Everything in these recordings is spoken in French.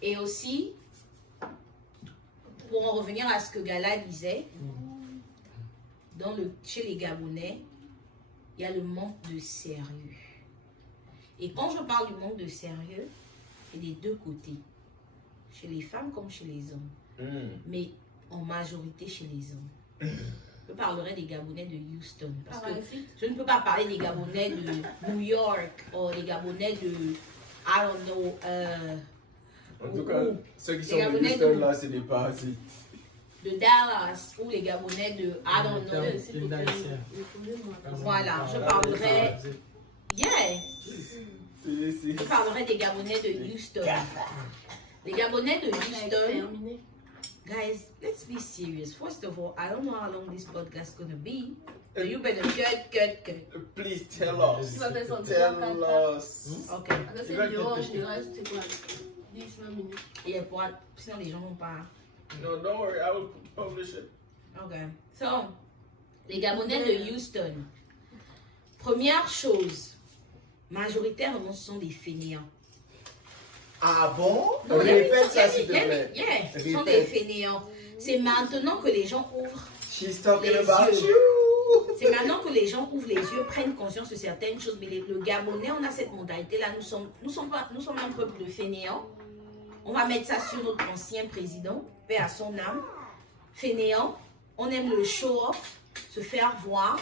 Et aussi, pour en revenir à ce que Gala disait, chez les Gabonais, il y a le manque de sérieux. Et quand je parle du manque de sérieux, c'est des deux côtés. Chez les femmes comme chez les hommes. Mais en majorité chez les hommes. Je parlerai des Gabonais de Houston. Parce que je ne peux pas parler des Gabonais de New York ou des Gabonais de, I don't know, en tout cas, ceux qui sont de Houston là, c'est des parasites. De Dallas ou les Gabonais de I don't know. Voilà, je parlerai. Yeah! Je parlerai des Gabonais de Houston. Les Gabonais de Houston. Guys, let's be serious. First of all, I don't know how long this podcast is going to be. So you better cut. Please tell us. Tell us. Ok. C'est vidéo en général, c'est quoi? 10-20 minutes. Et sinon les gens vont pas. No, don't worry, I will publish it. Ok. So, les Gabonais de Houston. Première chose, majoritairement, ce sont des fainéants. Ah bon? Non, Répète ça s'il te plaît. Yeah, ce sont des fainéants. C'est maintenant que les gens ouvrent She's talking les about yeux. you. C'est maintenant que les gens ouvrent les yeux, prennent conscience de certaines choses. Mais le Gabonais, on a cette mentalité-là. Nous sommes un peuple de fainéants. On va mettre ça sur notre ancien président, paix à son âme. Fainéant, on aime le show-off, se faire voir.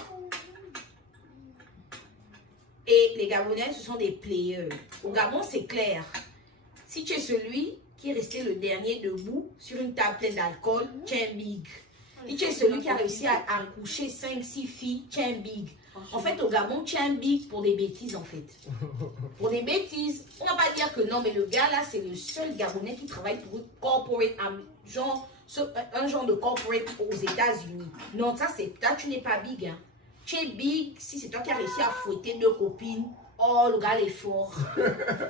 Et les Gabonais, ce sont des players. Au Gabon, c'est clair. Si tu es celui qui est resté le dernier debout sur une table pleine d'alcool, tu es un big. Si tu es celui qui a réussi à coucher 5-6 filles, tu es un big. En fait, au Gabon, tu es un big pour des bêtises, en fait. Pour des bêtises. On ne va pas dire que non, mais le gars là, c'est le seul Gabonais qui travaille pour une corporate, un genre de corporate aux États-Unis. Non, ça, tu n'es pas big. Hein. Tu es big si c'est toi qui as réussi à fouetter 2 copines. Oh, le gars, il est fort.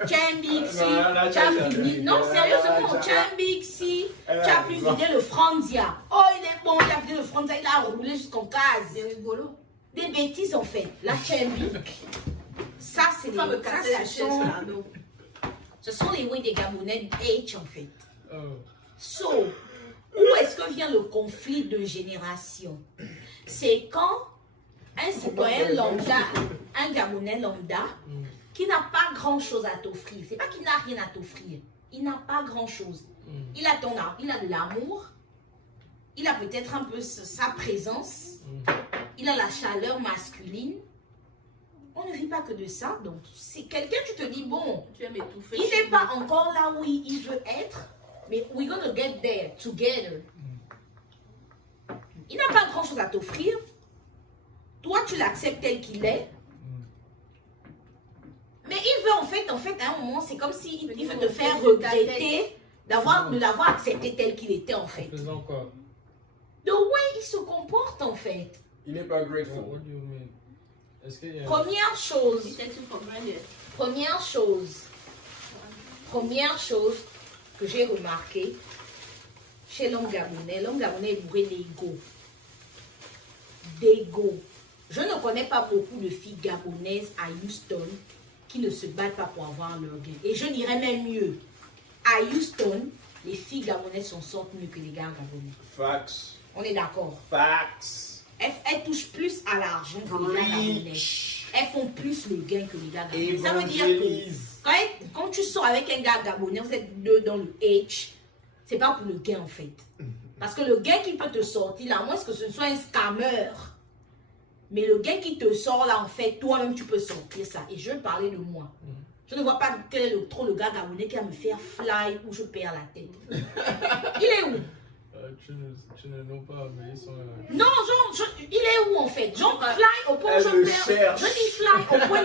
Tu es un big si tu as fini. Non, sérieusement, tu es un big si tu as pu vider le Franzia. Oh, il est bon, il a vidé le Franzia, il a roulé jusqu'en case. C'est rigolo. Des bêtises en fait. La chambique. Ça, c'est les. Ce sont les way des Gabonais du H en fait. So, où est-ce que vient le conflit de génération? C'est quand un citoyen lambda, un Gabonais lambda, qui n'a pas grand-chose à t'offrir. C'est pas qu'il n'a rien à t'offrir. Il n'a pas grand-chose. Il a de l'amour. Il a peut-être un peu sa présence. Il a la chaleur masculine. On ne vit pas que de ça. Donc, c'est quelqu'un, tu te dis, bon, il n'est pas encore là où il veut être, mais we're going to get there together. Il n'a pas grand-chose à t'offrir. Toi, tu l'acceptes tel qu'il est. Mais il veut, en fait, à un moment, c'est comme s'il veut te faire regretter de l'avoir accepté tel qu'il était, en fait. Faisant quoi? The way il se comporte, en fait. Il n'est pas grateful. What do you mean? Est-ce qu'il y a... Première chose que j'ai remarqué chez l'homme gabonais est bourré d'ego. Je ne connais pas beaucoup de filles gabonaises à Houston qui ne se battent pas pour avoir leur gain. Et je dirais même mieux, à Houston, les filles gabonaises s'en sortent mieux que les gars gabonais. Facts. On est d'accord. Facts. Elles touchent plus à l'argent que les gars gabonais. Elles font plus le gain que les gars gabonais. Ça veut dire que quand tu sors avec un gars gabonais, vous êtes deux dans le H, c'est pas pour le gain en fait. Parce que le gain qui peut te sortir là, à moins que ce soit un scammer. Mais le gain qui te sort là, en fait, toi-même tu peux sortir ça. Et je vais parler de moi. Je ne vois pas quel est trop le gars gabonais qui va me faire fly ou je perds la tête. Il est où? Tu ne know pas, mais ils sont là. Non, genre, il est où en fait? Genre, fly au point où je perds. Je dis fly au point où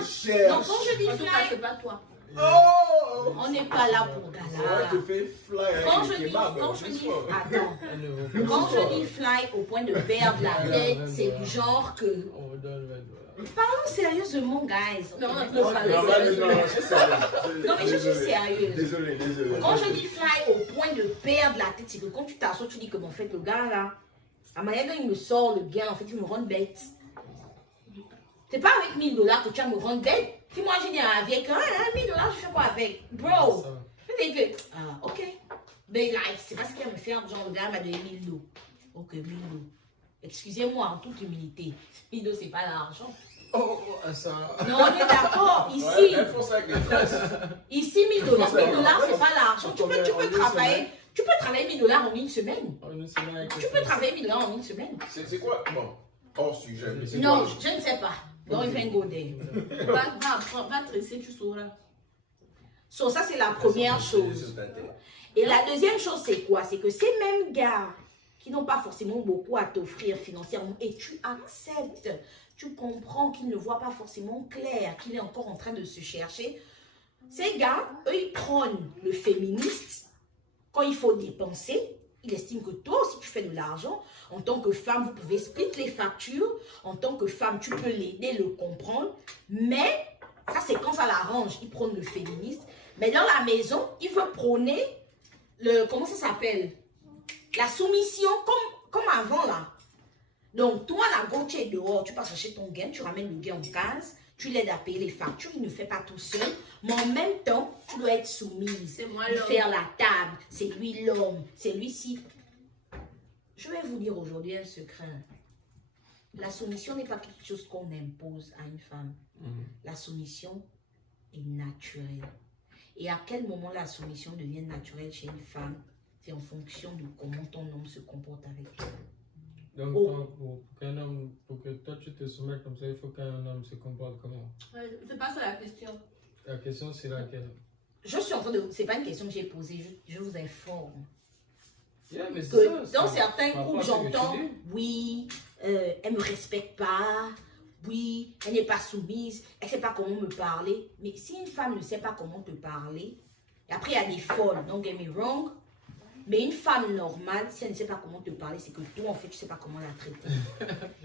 je perds. Donc, quand je dis fly, c'est pas toi. Oh! On n'est pas là pour Gala. Quand je dis fly au point de perdre la tête, c'est du genre que... Parlons sérieusement, guys. Non, mais je suis sérieuse. Désolé. Quand je dis fly au point de perdre la tête, c'est que quand tu t'assois, tu dis que, en fait, le gars là, à manière dont il me sort le gain, en fait, il me rend bête. C'est pas avec $1000 que tu vas me rendre bête. Si moi, j'ai dit avec $1 000, je fais quoi avec? Bro, je dis que, Ok. Mais là, c'est pas ce qu'elle me fait. Genre, le gars m'a donné 1000 $. Ok, 1000 $. Excusez-moi, en toute humilité. 1000 $, c'est pas l'argent. Oh, ça. Non, on est d'accord. Ouais, Ici, elles font ça avec les fraises. ici 1000 $. 1000 $, c'est pas l'argent. Tu peux travailler. Tu peux travailler 1000 $ en une semaine. Tu peux travailler 1000 $ en une semaine. C'est quoi? Bon, hors sujet. Mais c'est Non, quoi? je ne sais pas. Don't even go there. Va tresser, tu sauras. So, ça, c'est la première chose. Et la deuxième chose, c'est quoi? C'est que ces mêmes gars qui n'ont pas forcément beaucoup à t'offrir financièrement et tu acceptes, tu comprends qu'ils ne voient pas forcément clair, qu'il est encore en train de se chercher. Ces gars, eux, ils prônent le féministe. Quand il faut dépenser, il estime que toi aussi tu fais de l'argent. En tant que femme, vous pouvez split les factures. En tant que femme, tu peux l'aider, le comprendre. Mais, ça c'est quand ça l'arrange. Il prône le féministe. Mais dans la maison, il veut prôner le, comment ça s'appelle? La soumission, comme avant là. Donc, toi, la go, tu es dehors, tu passes chercher ton gain, tu ramènes le gain en case, tu l'aides à payer les factures, il ne fait pas tout seul. Mais en même temps, tu dois être soumise. C'est moi lui l'homme. faire la table, c'est lui l'homme, c'est lui-ci. Je vais vous dire aujourd'hui un secret. La soumission n'est pas quelque chose qu'on impose à une femme. La soumission est naturelle. Et à quel moment la soumission devient naturelle chez une femme? C'est en fonction de comment ton homme se comporte avec toi. Donc, Oh. pour que toi tu te soumettes comme ça, il faut qu'un homme se comporte comment? Ouais, c'est pas ça la question. La question c'est laquelle? Je suis en train de... C'est pas une question que j'ai posée, je vous informe. Yeah, mais c'est Que ça, dans c'est certains par rapport groupes, à ce que tu j'entends, dis. oui, elle me respecte pas, oui, elle n'est pas soumise, elle ne sait pas comment me parler. Mais si une femme ne sait pas comment te parler, et après il y a des folles, don't get me wrong, mais une femme normale, si elle ne sait pas comment te parler, c'est que toi, en fait, tu ne sais pas comment la traiter.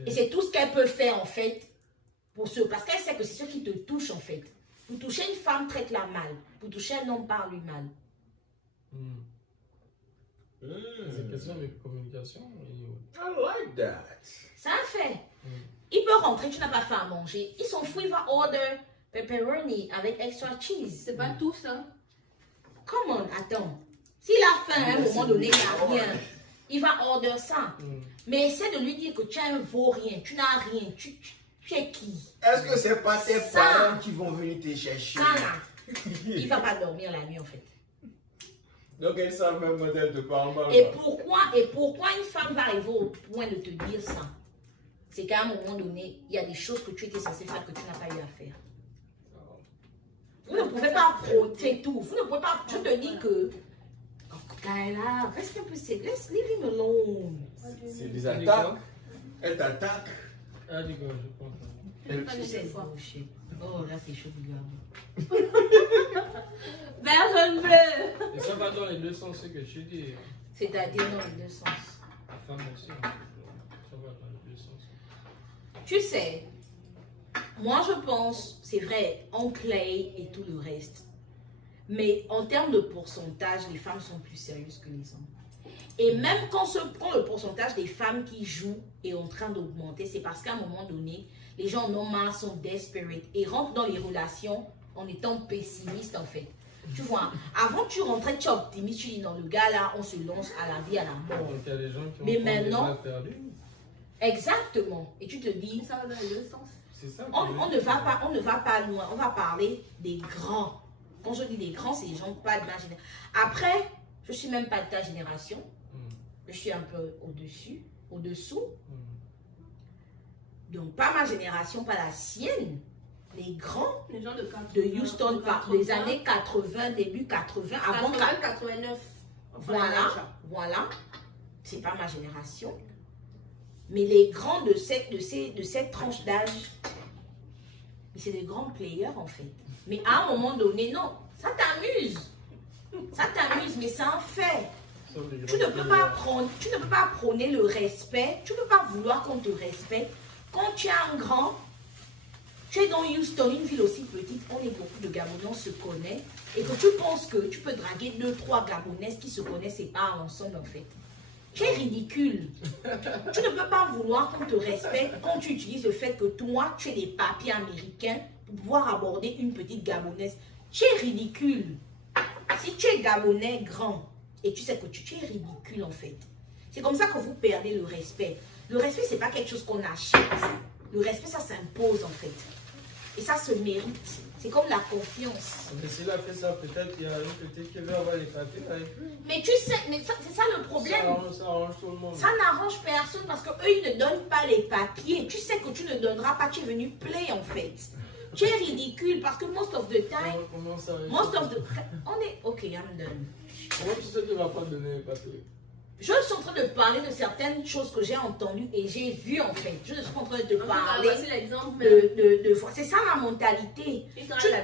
Et c'est tout ce qu'elle peut faire, en fait, pour ce... Parce qu'elle sait que c'est ce qui te touche, en fait. Pour toucher une femme, traite-la mal. Pour toucher un homme, parle-lui mal. C'est question de communication. I like that. C'est un fait. Il peut rentrer, tu n'as pas fait à manger. Il s'en fout, il va order pepperoni avec extra cheese. C'est pas tout ça. Come on, attends. S'il a faim à un moment donné, il n'a rien. Il va order ça. Mais essaie de lui dire que tu as un vaurien, tu n'as rien. Tu es qui? Est-ce que c'est pas tes Ça. parents qui vont venir te chercher? Ça là. Il ne va pas dormir la nuit en fait. Donc, elles savent même quand elles te parlent mal. Et pourquoi une femme va arriver au point de te dire ça? C'est qu'à un moment donné, il y a des choses que tu étais censé faire que tu n'as pas eu à faire. Vous ne pouvez pas prôner tout. Vous ne pouvez pas. Je te dis que. Kayla, reste un peu sérieux. Laisse, leave him alone. C'est des attaques. Elles t'attaquent. Ah, d'accord, je comprends. C'est pas Tu des sais, fois. bullshit. Oh, là, c'est chaud, du gars. Vert, jaune, bleu. Et ça va dans les deux sens ce que tu dis. C'est-à-dire dans les deux sens. La femme aussi. Ça va dans les deux sens. Tu sais, moi je pense, c'est vrai, on play et tout le reste. Mais en termes de pourcentage, les femmes sont plus sérieuses que les hommes. Et même quand le pourcentage des femmes qui jouent est en train d'augmenter, c'est parce qu'à un moment donné, les gens en ont marre, sont desperate et rentrent dans les relations en étant pessimistes en fait. Tu vois, avant tu rentrais, tu es optimiste, tu dis dans le gars là, on se lance à la vie, à la mort. Donc il y a des gens qui ont Mais déjà maintenant- perdu. Exactement. Et tu te dis, Ça va dans les deux sens. C'est ça. on ne va pas loin. On va parler des grands. Quand je dis des grands, c'est des gens pas de ma génération. Après, je suis même pas de ta génération. Je suis un peu au-dessous. Donc, pas ma génération, pas la sienne. Les grands Les gens de 80, de Houston, des années 80, début 80, avant 80, 89. Enfin, Voilà. C'est pas ma génération. Mais les grands de cette tranche d'âge, c'est des grands players en fait. Mais à un moment donné, non, ça t'amuse. Ça t'amuse, mais c'est un fait. Tu ne peux pas prôner le respect. Tu ne peux pas vouloir qu'on te respecte. Quand tu es un grand, tu es dans Houston, une ville aussi petite, on est beaucoup de Gabonais, on se connaît. Et que tu penses que tu peux draguer 2-3 Gabonaises qui se connaissent et parlent ensemble en fait. Tu es ridicule. Tu ne peux pas vouloir qu'on te respecte quand tu utilises le fait que toi, tu es des papiers américains pour pouvoir aborder une petite Gabonaise. Tu es ridicule. Si tu es Gabonais grands et tu sais que tu es ridicule en fait. C'est comme ça que vous perdez le respect. Le respect, c'est pas quelque chose qu'on achète. Le respect, ça s'impose en fait. Et ça se mérite. C'est comme la confiance. Mais s'il a fait ça, peut-être qu'il y a une petite qui veut avoir les papiers avec lui. Mais tu sais, c'est ça le problème. Ça arrange tout le monde. Ça n'arrange personne parce qu'eux, ils ne donnent pas les papiers. Tu sais que tu ne donneras pas, tu es venu play en fait. Tu es ridicule parce que most of the time, Comment ça on est, ok, I'm done. Comment tu sais qu'il ne va pas donner les papiers? Je suis en train de parler de certaines choses que j'ai entendues et j'ai vues en fait. Je suis en train de te parler c'est ça la mentalité.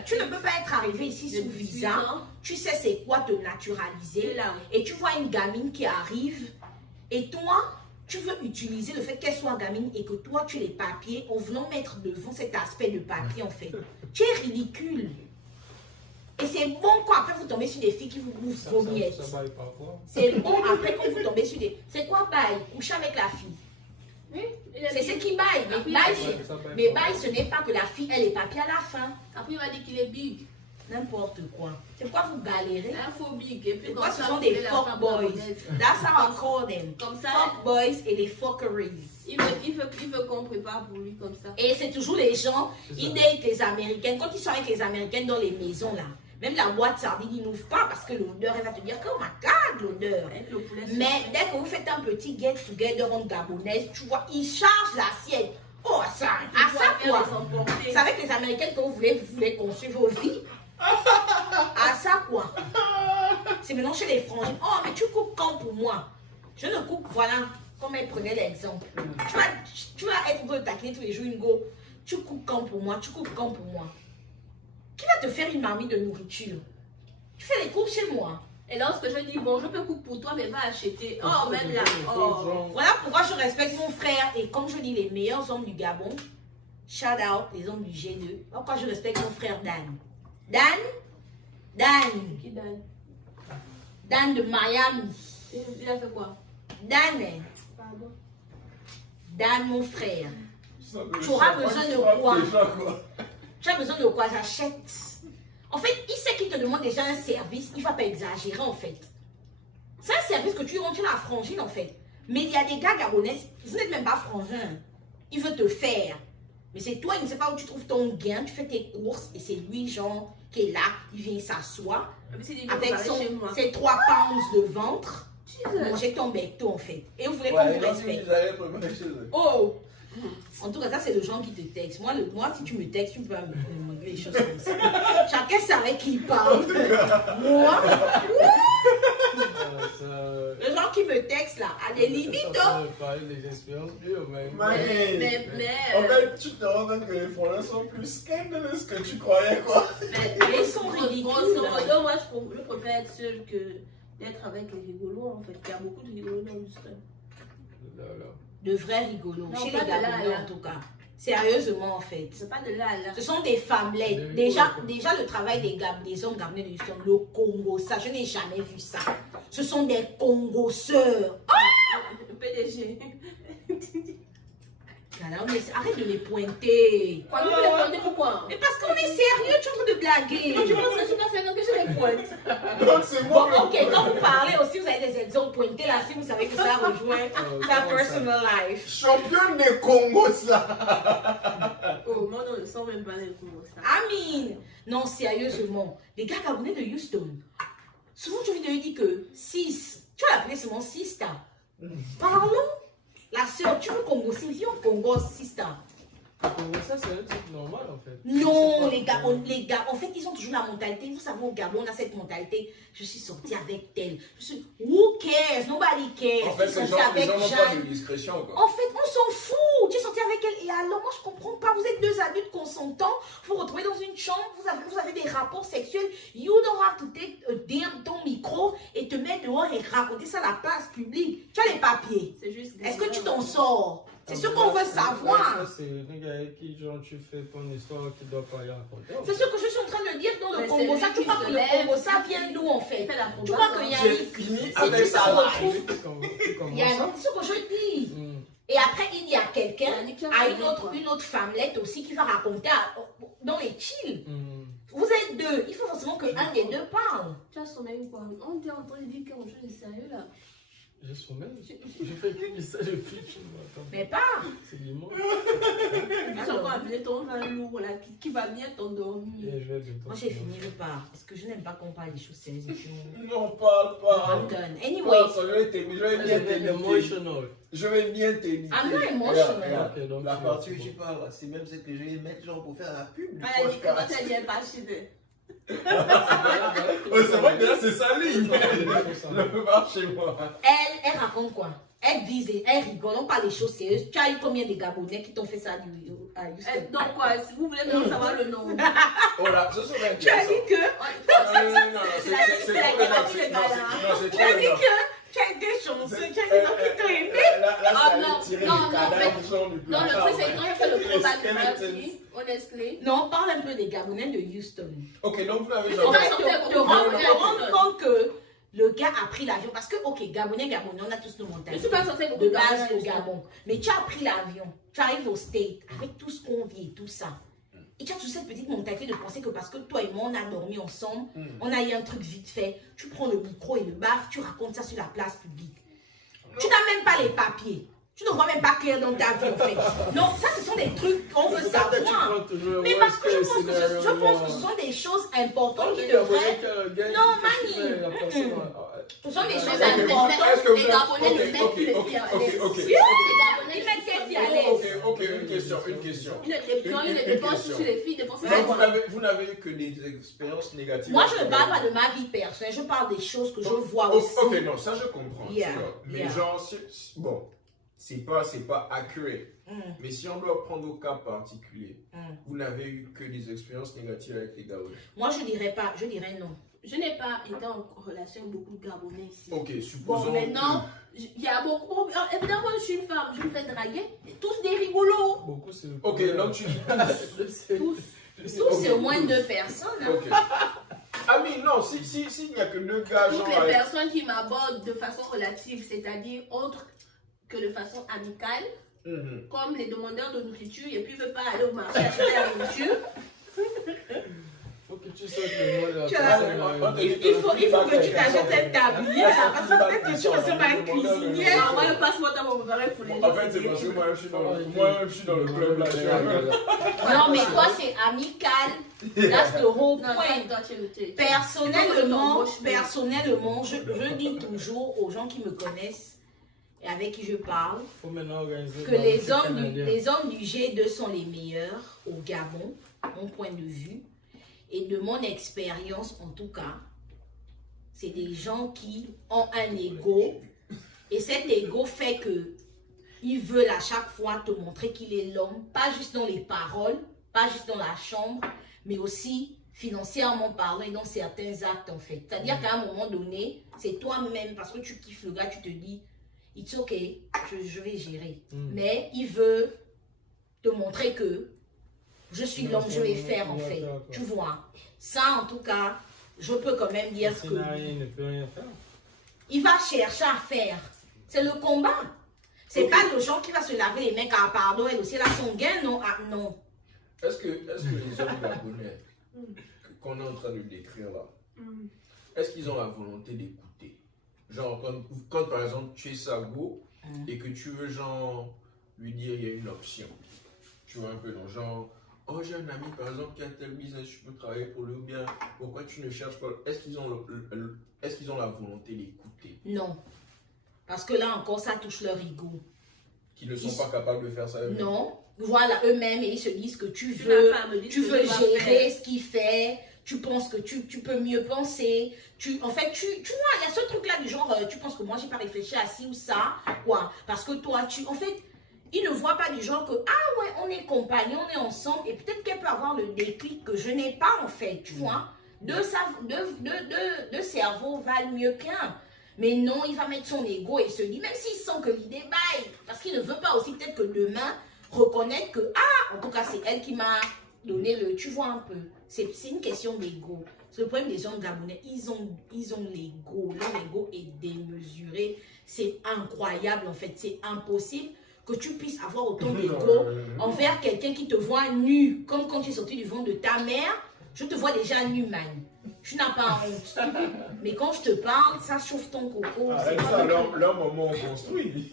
Tu ne peux pas être arrivé ici sous visa. Tu sais c'est quoi te naturaliser. Et tu vois une gamine qui arrive et toi, tu veux utiliser le fait qu'elle soit gamine et que toi tu aies les papiers en venant mettre devant cet aspect de papier en fait. Tu es ridicule. Et c'est bon quand après vous tombez sur des filles qui vous bouffent vos miettes. Ça baille pas quoi. C'est bon après quand vous tombez sur des... C'est quoi bail? Coucher avec la fille. Oui, C'est ce qui baille. Mais bail, ce n'est pas que la fille ait les papiers à la fin. Après, il va dire qu'il est big. N'importe quoi. C'est pourquoi vous galérez. Un faux big. Et puis, Pourquoi comme ce ça, sont vous des voulez la fuck femme boys. gabonaise. That's how I call them. Comme ça, Fuck boys et les fuckeries. il veut qu'on prépare pour lui comme ça. Et c'est toujours les gens, ils datent les Américaines. Quand ils sont avec les Américaines dans les maisons là, même la boîte sardine, ils n'ouvrent pas parce que l'odeur, elle va te dire que, oh my god, l'odeur. Mais dès que vous faites un petit get together en gabonaise, tu vois, ils chargent l'assiette. Oh, ça, à ça quoi? C'est avec les Américaines que vous voulez construire vos vies. À ça quoi? C'est maintenant chez les frangines. Oh, mais tu coupes quand pour moi? Je ne coupe, voilà, comme elle prenait l'exemple. Tu vas être go taquiner tous les jours, une go. Tu coupes quand pour moi? Tu coupes quand pour moi? Qui va te faire une marmite de nourriture? Tu fais les courses chez moi. Et lorsque je dis bon, je peux couper pour toi, mais va acheter. Oh, même là. Oh. Voilà pourquoi je respecte mon frère. Et comme je dis, les meilleurs hommes du Gabon, shout out les hommes du G2. Pourquoi je respecte mon frère Dan? Dan. Qui donne? Dan de Miami. Il a fait quoi? Dan. Pardon. Dan, mon frère. Tu auras besoin de quoi? Tu as besoin de quoi? J'achète. En fait, il sait qu'il te demande déjà un service. Il ne va pas exagérer en fait. C'est un service que tu rends à la frangine en fait. Mais il y a des gars gabonais, vous n'êtes même pas frangin. Il veut te faire. Mais c'est toi, il ne sait pas où tu trouves ton gain. Tu fais tes courses et c'est lui, genre, qui est là. Il vient s'asseoir. Avec ses 3 pounds de ventre. Manger ton becto en fait. Et vous voulez qu'on vous respecte. Oh! En tout cas, ça c'est le genre qui te texte. Moi, si tu me textes, tu peux me demander des choses comme ça. Chacun savait qui il parle. Moi, le genre qui me texte là, à des limites. En fait, tu te rends compte que les Français sont plus scandaleux que tu croyais quoi. Mais ils sont ridicules. Moi, je préfère être seul que d'être avec les rigolos en fait. Il y a beaucoup de rigolos dans le stade. De vrais rigolos, Non, chez pas les de là, Gabonais là. en tout cas. Sérieusement en fait. C'est pas de là à là. Ce sont des femmelettes. Déjà le travail des hommes gabonais de Houston, le Congo, ça, je n'ai jamais vu ça. Ce sont des Congo sœurs. Le PDG. Alors, mais arrête de les pointer. Quoi, vous les pointez pourquoi? Mais parce qu'on est sérieux, tu es en train de blaguer. Tu penses que je suis pas sérieux que je les pointe? Donc c'est Bon, moi. ok, quand vous parlez aussi, vous avez des exemples pointés là, si vous savez que ça rejoint sa personal life. Championne des Congos là. Oh, moi, non, je sens même pas les Congos. Amine. Non, sérieusement, les gars gabonais de Houston, souvent tu viens de lui dire que 6, tu vas l'appeler seulement Sista. Parlons. La soeur, tu veux Congo, c'est vieux Congo, Sista. Ça, c'est un truc normal en fait. Non, les gars, en fait, ils ont toujours la mentalité. Vous savez, au Gabon, on a cette mentalité. Je suis sortie avec elle. Who cares? Nobody cares. En fait, les gens n'ont pas de discrétion, quoi. En fait, on s'en fout. Tu es sorti avec elle. Et alors, moi, je comprends pas. Vous êtes 2 adultes consentants. Vous vous retrouvez dans une chambre. Vous avez des rapports sexuels. You don't have to take ton micro et te mettre dehors et raconter ça à la place publique. Tu as les papiers. Est-ce que tu t'en sors? C'est ce qu'on veut savoir. C'est le gars avec qui genre, tu fais ton histoire qui doit pas y raconter. C'est ce que je suis en train de dire dans le Congo. Ça, tu crois que le Congo, ça vient d'où en fait? Tu crois qu'il y a J'ai fini avec ça. Il y a ce que je dis. Et après, il y a quelqu'un, à une autre femmelette aussi qui va raconter dans les chill. Vous êtes deux. Il faut forcément que un des deux parle. Tu as sommeil ou quoi? On était en train de dire quelque chose de sérieux là. J'ai sommeil. Je fais que ça depuis. Mais pas. C'est dimanche. Tu as encore appelé ton vin lourd là qui va bien t'endormir. Moi j'ai fini, je pars. Parce que je n'aime pas qu'on parle des choses sérieuses. Non, parle pas. I'm done. Anyway. Je vais bien t'aider. I'm not emotional. La partie où tu parles, c'est même ce que je vais mettre genre pour faire la pub. Elle a dit que quand elle vient pas chez eux. C'est vrai que là c'est sa ligne. Ne peux pas chez moi. Elle raconte quoi? Elle dit, elle rigole, on parle des choses sérieuses. Tu as eu combien de Gabonais qui t'ont fait ça à Houston? Donc quoi, si vous voulez même savoir le nom. Oh là, ce sont Tu as dit que... Non, Tu as dit que... Tu as été chanceux, tu as dit non qui t'ont aimé. Non, le truc c'est quand il fait le combat de partie, honestly. Non, parle un peu des Gabonais de Houston. Ok, donc vous avez On va te rendre compte que le gars a pris l'avion. Parce que, ok, Gabonais, on a tous nos montagnes. Je suis pas censée de base au Gabon. Mais tu as pris l'avion, tu arrives au State avec tout ce qu'on vit et tout ça. Et tu as toute cette petite mentalité de penser que parce que toi et moi, on a dormi ensemble, on a eu un truc vite fait, tu prends le micro et le baf, tu racontes ça sur la place publique. Tu n'as même pas les papiers. Tu ne vois même pas clair dans ta vie, en fait. Non, ça, ce sont des trucs qu'on veut savoir. Mais parce que je pense que ce sont des choses importantes qui devraient... Non, Mani. Ce sont des choses importantes. Les Gabonais ne mettent plus les filles à l'aise. Ils mettent les filles à l'aise. Ok, une question. Ils ne dépensent sur les filles, dépensent sur Vous n'avez eu que des expériences négatives. Moi, je ne parle pas de ma vie personnelle, je parle des choses que je vois aussi. Ok, non, ça je comprends. Mais genre, bon, c'est pas accurate. Mais si on doit prendre au cas particulier, vous n'avez eu que des expériences négatives avec les Gabonais. Moi, je dirais pas, je dirais non. Je n'ai pas été en relation avec beaucoup de Gabonais ici. Ok, supposons. Bon, maintenant, il y a beaucoup. Évidemment, je suis une femme, je me fais draguer. Tous des rigolos. Beaucoup, c'est. Ok, donc tu dis tous. Tous, c'est au moins 2 personnes. Hein. Ok. Ah oui, non, s'il n'y a que 2 gars, toutes les personnes qui m'abordent de façon relative, c'est-à-dire autre que de façon amicale, comme les demandeurs de nourriture, et puis ne veulent pas aller au marché acheter la nourriture. Faut que tu sautes le mot de il faut que tu t'achètes un tablier là, parce que peut-être que tu ressembles à un cuisinier. Moi, le passe-moi dans mon préparé pour les gens. En fait, c'est parce que moi, je suis dans le club là. Non, mais toi, c'est amical. That's the whole point. Personnellement, je dis toujours aux gens qui me connaissent et avec qui je parle que les hommes du G2 sont les meilleurs au Gabon, mon point de vue. Et de mon expérience, en tout cas, c'est des gens qui ont un ego. Et cet ego fait que ils veulent à chaque fois te montrer qu'il est l'homme, pas juste dans les paroles, pas juste dans la chambre, mais aussi financièrement parlant et dans certains actes, en fait. C'est-à-dire qu'à un moment donné, c'est toi-même, parce que tu kiffes le gars, tu te dis, it's ok, je vais gérer. Mais il veut te montrer que je suis l'homme, je vais faire en fait. Tu vois. Ça, en tout cas, je peux quand même dire que... Il ne peut rien faire. Il va chercher à faire. C'est le combat. C'est pas le genre qui va se laver les mains car pardon, elle aussi, elle a son gain, non. Ah, non. Est-ce que les hommes gabonais qu'on est en train de décrire là, est-ce qu'ils ont la volonté d'écouter? Genre, quand par exemple tu es Sago et que tu veux genre lui dire il y a une option. Tu vois un peu dans genre... Oh, j'ai un ami par exemple qui a tel business, je peux travailler pour lui ou bien pourquoi tu ne cherches pas? Est-ce qu'ils ont la volonté d'écouter? Non. Parce que là encore, ça touche leur ego. Qu'ils ne sont pas capables de faire ça eux-mêmes? Non. Voilà, eux-mêmes, et ils se disent que tu veux gérer ce qu'il fait, tu penses que tu peux mieux penser. En fait, tu vois, il y a ce truc-là du genre, tu penses que moi, j'ai pas réfléchi à ci ou ça, quoi. Parce que toi, en fait, ils ne voient pas du genre que, ah ouais, on est compagnons, on est ensemble, et peut-être qu'elle peut avoir le déclic que je n'ai pas, en fait, tu vois. Deux cerveaux valent mieux qu'un. Mais non, il va mettre son ego et se dit, même s'il sent que l'idée baille, parce qu'il ne veut pas aussi peut-être que demain, reconnaître que, ah, en tout cas, c'est elle qui m'a donné le, tu vois un peu. C'est une question d'ego. C'est le problème des gens gabonais, ils ont l'ego, leur ego est démesuré. C'est incroyable, en fait, c'est impossible que tu puisses avoir autant d'ego envers quelqu'un qui te voit nu, comme quand tu es sorti du ventre de ta mère, Je te vois déjà nu, man. Tu n'as pas honte. Mais quand je te parle, ça chauffe ton coco. Arrête ça, leur moment on construit.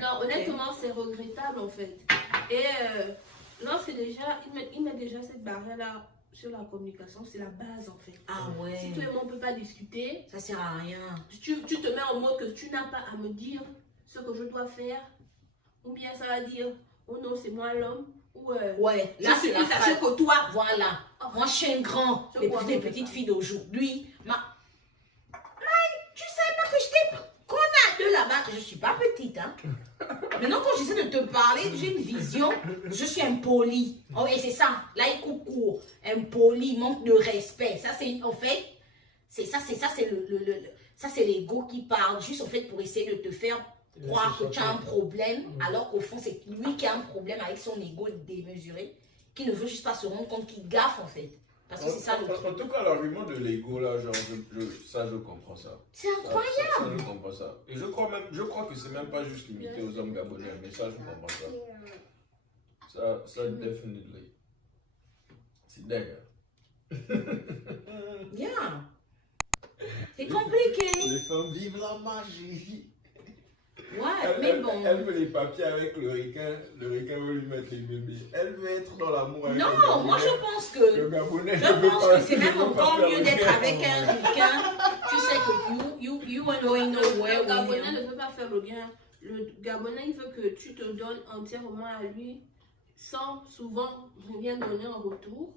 Non, honnêtement, c'est regrettable en fait. Et non, c'est déjà, il met déjà cette barrière-là sur la communication, c'est la base en fait. Ah ouais. Si toi et moi on ne peut pas discuter, Ça sert à rien. tu te mets en mode que tu n'as pas à me dire ce que je dois faire, ou bien ça va dire, oh non, c'est moi l'homme, ou Ouais, là je suis c'est la plus âgée phrase. que toi. Voilà. Moi, je suis un grand. Je Les vois. petites filles d'aujourd'hui. Tu sais pas que je t'ai... Qu'on a deux là-bas, que je suis pas petite, hein. Maintenant, quand j'essaie de te parler, j'ai une vision. Je suis impoli. Oh, et c'est ça. Là, il coupe court. Impoli, manque de respect. Ça, c'est... En fait, c'est ça, c'est ça, c'est l'ego qui parle. Juste, en fait, pour essayer de te faire croire que tu as un problème, alors qu'au fond, c'est lui qui a un problème avec son ego démesuré, qui ne veut juste pas se rendre compte qu'il gaffe, en fait. Parce que c'est ça le truc. En tout cas, l'argument de l'ego, là, genre, ça, je comprends ça. C'est incroyable. Ça, je comprends ça. Et je crois que c'est même pas juste limité aux hommes gabonais, mais ça, je comprends ça. Ça, definitely. C'est dingue. Yeah. C'est compliqué. Les femmes vivent la magie. Ouais, mais bon. Elle veut les papiers avec le requin veut lui mettre les bébés. Elle veut être dans l'amour avec le Non, Gabonais. moi je pense que... Le Gabonais Je ne veut pense pas- que c'est même ne veut pas encore faire mieux le d'être gars. avec un ricain. Tu sais que you are going nowhere. Le Gabonais William. ne veut pas faire le bien. Le Gabonais, il veut que tu te donnes entièrement à lui, sans souvent rien donner en retour.